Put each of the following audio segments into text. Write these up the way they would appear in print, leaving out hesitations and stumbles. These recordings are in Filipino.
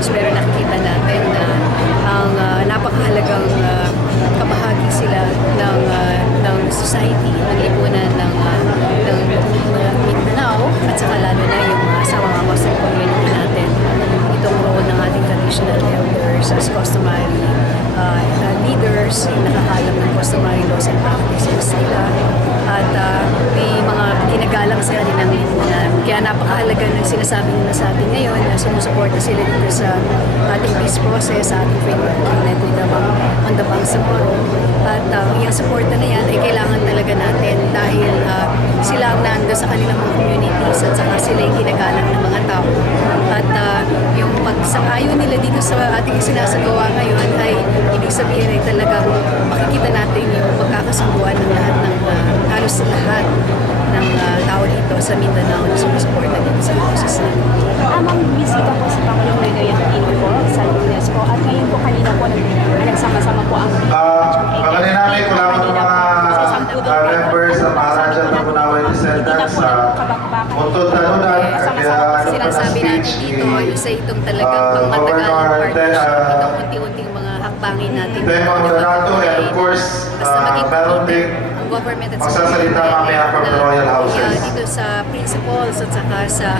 members, pero nakikita natin na ang napakahalagang kabahagi sila ng society, ng lipunan ng Mindanao, at saka lalo na yung sa mga Muslim community natin. Itong role ng ating traditional elders as customary leaders, nakakalam ng customary laws and practices nila, at may mga ginagalang sa kanilang lipunan. Kaya napakahalaga ng sinasabi nila sa atin ngayon na sumusuporta sila dito sa ating peace process, sa ating framework agreement with on the Bangsamoro. At yung suporta na yan ay kailangan talaga natin dahil sila ang nando sa kanilang mga communities at saka sila yung ginagalang ng mga tao. At yung pagsakayo nila dito sa ating sinasagawa ngayon ay ibig sabihin ay talagang makikita natin yung pagkakasunduan ng lahat ng halos lahat ng tao dito sa Mindanao na sumusuporta dito sa process na. Amang bisita po si Pangulong Noynoy Aquino po sa UNESCO at ngayon po kanina po nagsama-sama po ang Pagkalinamit ko lang ng mga members sa Maharaja ng Bunaway Descendants sa Puntod Talunan. Kaya Sinasabi natin dito, isa itong talagang pangmatagal partnership, itong unti-unting mga hakbangin natin. Tema Moderato, and of course, meron din government at magsasalita mamaya from the Royal Houses. Dito sa principles at saka sa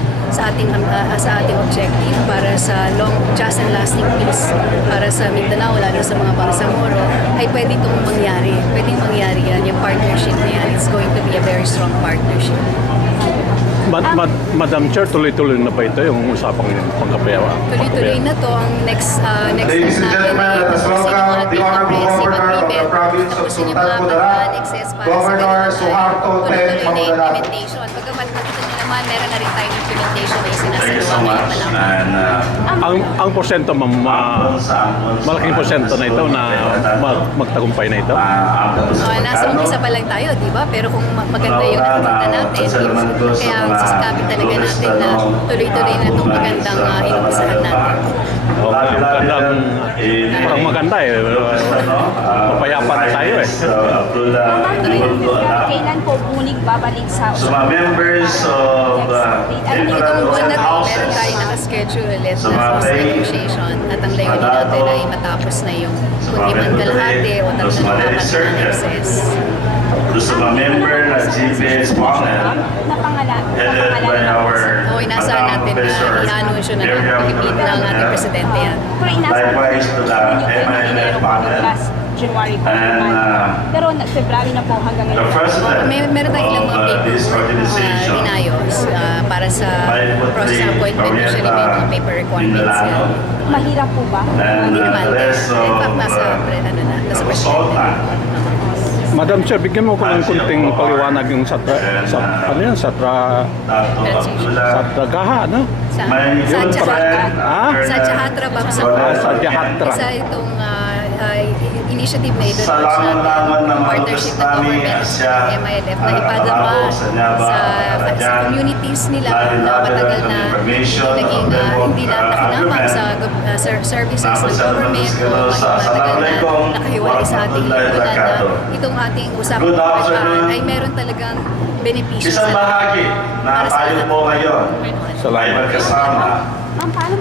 ating objective para sa long, just and lasting peace para sa Mindanao, lalo sa mga Bangsamoro, ay pwede itong mangyari. Pwedeng mangyari yan, yung partnership na yan. It's going to be a very strong partnership. Madam Chair, tuloy-tuloy na ba ito yung usapang pagkapayawa? Tuloy-tuloy na to ang next Ladies and gentlemen, let us welcome the Honorable Governor of the Province of Sultan Kudarat, Governor Suharto Ten Mangudalat. Pagkamat nakita nyo naman, meron na rin tayong implementation na Thank you so isinasagawa much. ngayon. Ang porsyento, ma'am, malaking porsyento na ito na magtagumpay na ito? Nasa umpisa pa lang tayo, di ba? Pero kung maganda yung nakikita natin, kaya ang sasabi talaga natin na tuloy-tuloy na itong magandang inumpisahan natin. Parang maganda eh. Mapayapa na tayo eh. kailan po muling babalik sa So mga members of Itong buwan na to, meron houses, tayo naka-schedule ulit So, na mga post day, negotiation at ang layunin natin ay matapos na yung kundi man kalahati o those tatlong mga apat na circuit. annexes. doon sa mga member na GBS panel, headed by our O inasahan natin na i-anunsyo na ng Pilipinas ng ating presidente yan. likewise to the MILF panel. January po. And Pero February na po hanggang the ngayon. president Meron tayong ilang mga of this paper organization, inayos para sa process of appointment, usually may mga paper requirements yan. Mahirap po ba? and Hindi naman. the rest In fact, of nasa presidente. Sultan. Madam Chair, bigyan mo ko ng kunting paliwanag yung ano yan, Satra Gaha, no? Sa My good Satya friend, Sa Chahatra Bangsa. Sa Chahatra. Isa itong initiative na ito Salamat naman ng mga partnership ng government Asya, at MILF na ipadama sa communities nila na matagal na hindi na nakinamang sa services ng government o matagal na nakahiwalay sa ating lipunan na itong ating usapan ay meron talagang benepisyo isang bahagi na para sa tayo lahat. po ngayon Salamat. ay magkasama Ma'am, paano